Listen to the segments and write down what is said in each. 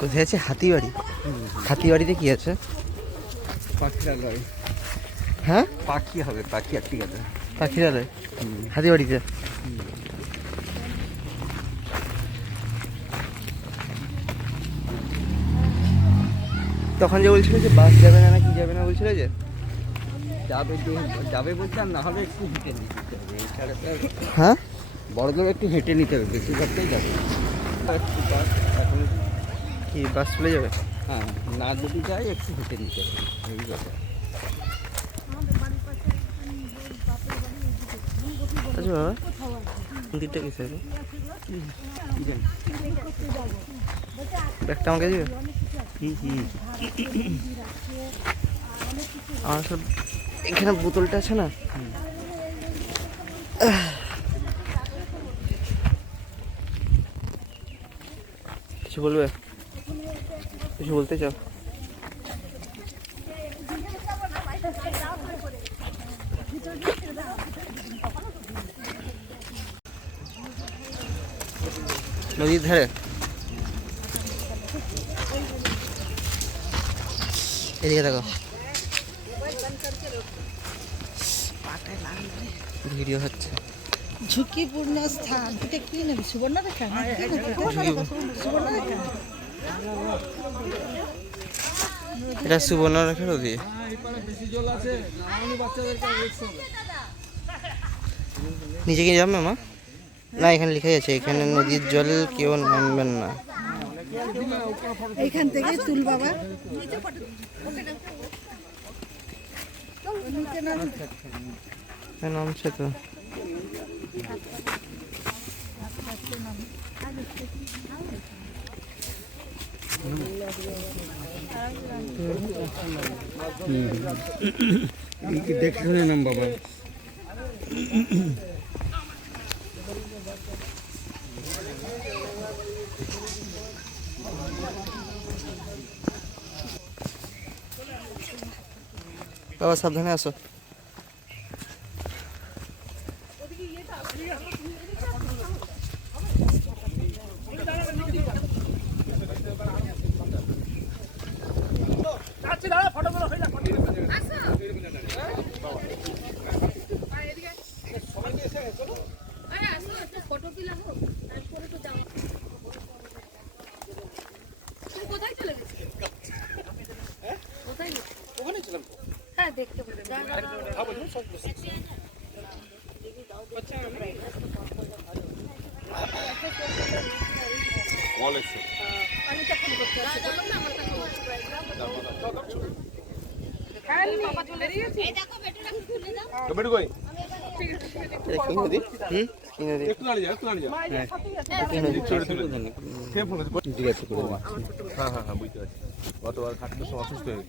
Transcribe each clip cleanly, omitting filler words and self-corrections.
কোথায় আছে? হাতিবাড়ি। হাতিবাড়িতে কি আছে? পাখিরালয়। হ্যাঁ, পাখি হবে, পাখি আর ঠিক আছে। পাখিরালয় হাতিবাড়িতে। তখন যে বলছিল যে বাস যাবে না, কি যাবে না বলছিল যে যাবে যাবে বলছে, আর না হলে একটু হেঁটে নিতে হবে। এছাড়া তো আর হ্যাঁ বড়দের একটু হেঁটে নিতে হবে, বেশিরভাগটাই যাবে একটু বাস এখন। কি বাস চলে যাবে? হ্যাঁ, না যদি যায় একটু হেঁটে নিতে হবে, এই ব্যাপার। আচ্ছা বাবা, মন্দিরটা কিসে? কি জানি। ব্যাগটা আমাকে দিবে? আমার সব এখানে বোতলটা আছে না, কিছু বলবে? কিছু বলতে চাও? নদীর ধারে এদিকে দেখো, ভিডিও হচ্ছে। ঝুঁকিপূর্ণ স্থান। এটা কি নেবে? সুবর্ণরেখা? সুবর্ণরেখা। এটা সুবর্ণরেখা নদী। নিচে কি যাবে মা? না, এখানে লেখাই আছে এখানে নদীর জল কেউ নামবেন না। এইখান থেকে তুল বাবা। নামছে তো। দেখে শুনে নাম বাবা। বাবা সাবধানে আসো। গতবার খাটতে অসুস্থ হয়ে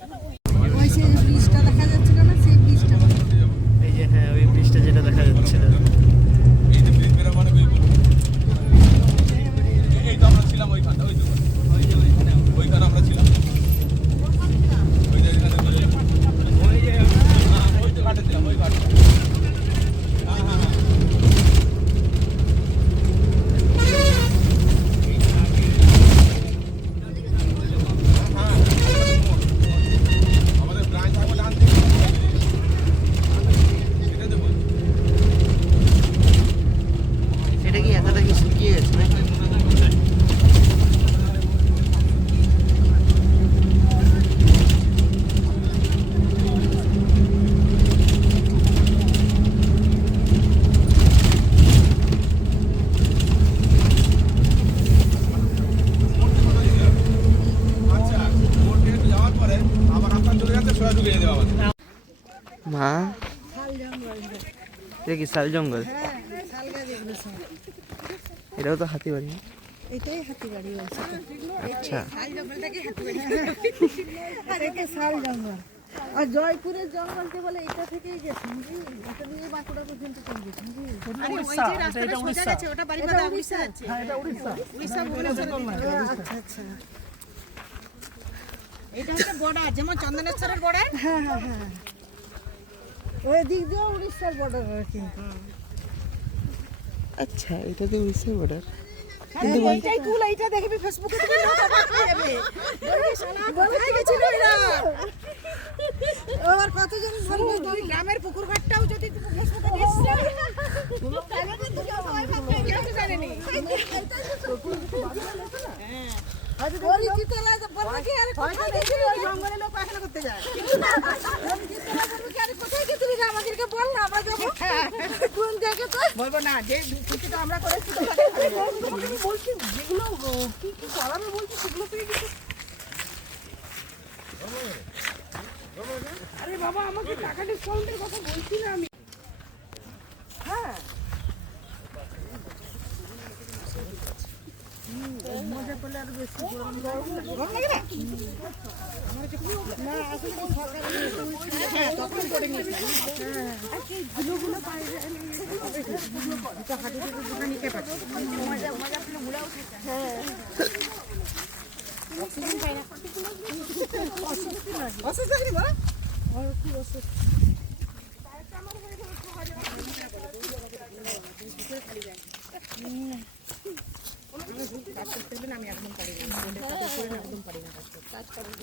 ওই সেই ব্রিজটা দেখা যাচ্ছিল না, সেই ব্রিজটা। এই যে হ্যাঁ, ওই ব্রিজটা যেটা দেখা যাচ্ছিল। এই যে ব্রিজ বেরা মানে এই তো আমরা ছিলাম ওইখানে, ওইখানে আমরা ছিলাম। ওই যে এখানে ওই তো ঘাটে ছিলাম, ওই ঘাটে। এটা কি এতটা কি শুকিয়ে গেছে নাকি? মা, এটা কি শাল জঙ্গল? হ্যাঁ, শাল গাছ এগুলো সব। এটাও তো হাতিবাড়ি। এটাই হাতিবাড়ি বলছে তো। আচ্ছা, শাল জঙ্গলটাকে হাতিবাড়ি। আর এটা শাল জঙ্গল। আর জয়পুরের জঙ্গলকে বলে এটা থেকেই গেছে নাকি? এটা নিয়ে বাঁকুড়া পর্যন্ত চলে গেছে নাকি? এটা উড়িষ্যা। আচ্ছা আচ্ছা। এটা হচ্ছে বর্ডার, যেমন চন্দনেশ্বরের বর্ডার। হ্যাঁ হ্যাঁ হ্যাঁ, ওই দিক দিয়ে উড়িষ্যার বর্ডার আর কি। আচ্ছা, এটা তো উড়িষ্যার বর্ডার। এইটাই তুল, এইটা দেখবি ফেসবুকে তুমি লোক অবাক হয়ে যাবে। শালা কোথায় গেছিল এরা? আবার কতজন বলবে তুই গ্রামের পুকুর ঘাটটাও যদি তুমি ফেসবুকে দিয়েছিস তাহলে তো দুটো সবাই ভাববে কেউ তো জানেনি। পরিচিত না তো বলবে কি আরে হয়তো কোথায় দেখি গেছিলি ওই জঙ্গলে লোক পায়খানা করতে যায়। পরিচিত না বলবে কি আরে কোথায় গেছিলি রে আমাদেরকে বল না আমরা যাবো কোন জায়গা তো বলবো না যে কিছুটা আমরা করেছি তো আমি বলছি যেগুলো কি কি করাবে বলছি সেগুলো পেয়ে গেছি আরে বাবা আমাকে টাকা ডিসকাউন্টের কথা বলছি না আমি হ্যাঁ মজা করলে আরো বেশি গরম লাগে না না আসলে তো সরকার হ্যাঁ তখন করে নিয়েছি আর কি গুলো পাই যায় এটা হাতে থেকে দুটো নিতে পারছি মজা মজা করে মুড়া উঠেছে হ্যাঁ অক্সিজেন পাই না অসুস্থ লাগি বল আর কি অসুস্থ কাজ করতে হবে না আমি একদম পারি না একদম পারি না কাজ করতে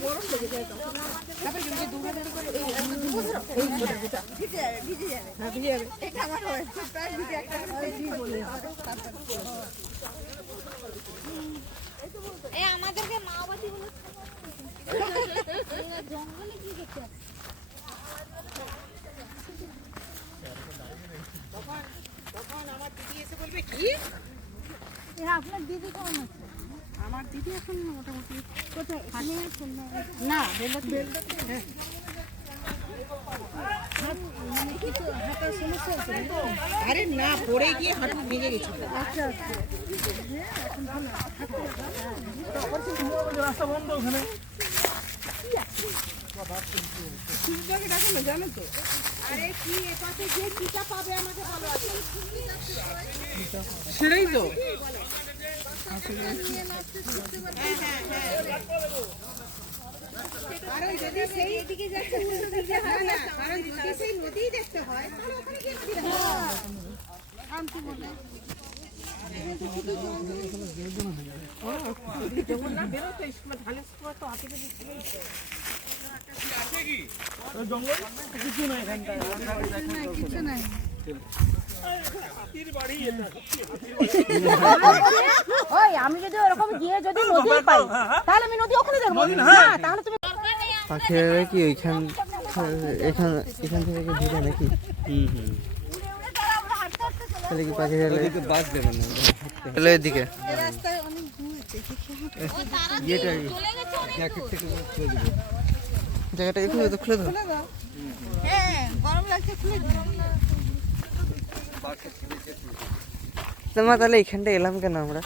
গরম লেগে যায় তখন তারপরে যদি দৌড়াদৌড়ি করে ভিজে যাবে হ্যাঁ ভিজে যাবে এটা আমার হয় তাই ভিজে একটা এই আমাদেরকে মাওবাদী বলে জঙ্গলে কি করতে আছে? তখন আমার দিদি এসে বলবে কি আপনার দিদি কেমন আছে? আমার দিদি এখন মোটামুটি কোথায় এখানে আছেন না? না বেলদা হ্যাঁ মানে কিছু হাতের সমস্যা আছে আরে না পড়ে গিয়ে হাঁটু ভেঙে গেছিল আচ্ছা আচ্ছা রাস্তা বন্ধ ওখানে সূর্যকে ডাকে না জানো তো আরে কি এ পাশে গিয়ে কিটা পাবে আমাকে ভালো আছে সেটাই তো কারণ যদি সেই দিকে যাচ্ছে উল্টো দিকে হয় না কারণ যদি সেই নদী দেখতে হয় তাহলে ওখানে গিয়ে নদী দেখতে হয় শান্তি বলে যখন না বেরোতো স্কুলে ঢালের সময় তো হাতে কিছু নাই ওই আমি যদি ওরকম গিয়ে যদি নদী পাই তাহলে আমি নদী ওখানে দেখবো না তাহলে তুমি পাখিরা কি ওইখান এখান এখান থেকে কি ভিড়ে নাকি তাহলে কি পাখিরা বাস দেবেন না তাহলে এদিকে রাস্তায় অনেক দূর আছে ইয়েটা জ্যাকেট থেকে খুলে দেবো জায়গাটা খুলে তো খুলে দাও খুলে দাও হ্যাঁ গরম লাগছে খুলে দাও তোমার তাহলে এখানটা এলাম কেন আমরা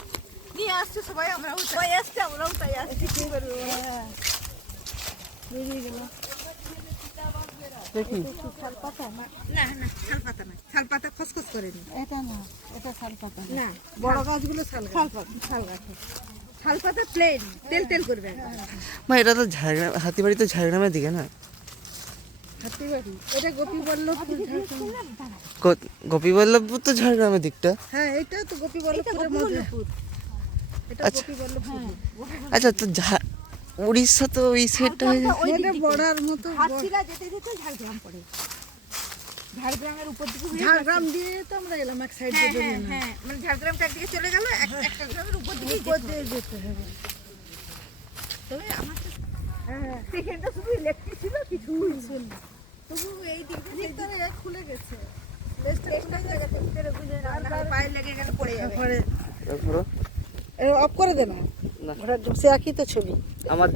নিয়ে আসছে সবাই আমরাও সবাই আসছে আমরাও তাই আসছি কি করবো বেরিয়ে গেল দেখি শালপাতা না না না শালপাতা না শালপাতা খসখস করেনি এটা না এটা শালপাতা না বড় গাছগুলো শালপাতা শাল গাছে শালপাতা প্লেন তেল তেল করবে মা এটা তো ঝাড়গ্রাম হাতিবাড়ি তো ঝাড়গ্রামের দিকে না হাতিবাড়ি এটা গোপীবল্লভপুর গোপীবল্লভপুর তো ঝাড়গ্রামের দিকটা হ্যাঁ এটা তো গোপীবল্লভপুরের মধ্যে এটা আচ্ছা। গোপীবল্লভপুর আচ্ছা তো উড়িষ্যা তো ওই সাইডটা হয়ে যায় এটা বড়ার মতো হাতিরা যেতে যেতে ঝাড়গ্রাম পড়ে ঝাড়গ্রামের উপর দিকে ঝাড়গ্রাম দিয়ে তো আমরা এলাম এক সাইড হ্যাঁ দিয়ে হ্যাঁ হ্যাঁ মানে ঝাড়গ্রামটা একদিকে চলে গেল একটা গ্রামের উপর দিকে উপর দিয়ে যেতে হবে তবে আমার তো হ্যাঁ সেখানটা শুধু ইলেকট্রিক ছিল কিছু ছিল তবু এই দিকটা ভিতরে খুলে গেছে পায়ে লেগে গেলে পড়ে যাবে পরে তারপরে অফ করে দে না না। ওটা সে একই তো ছবি আমার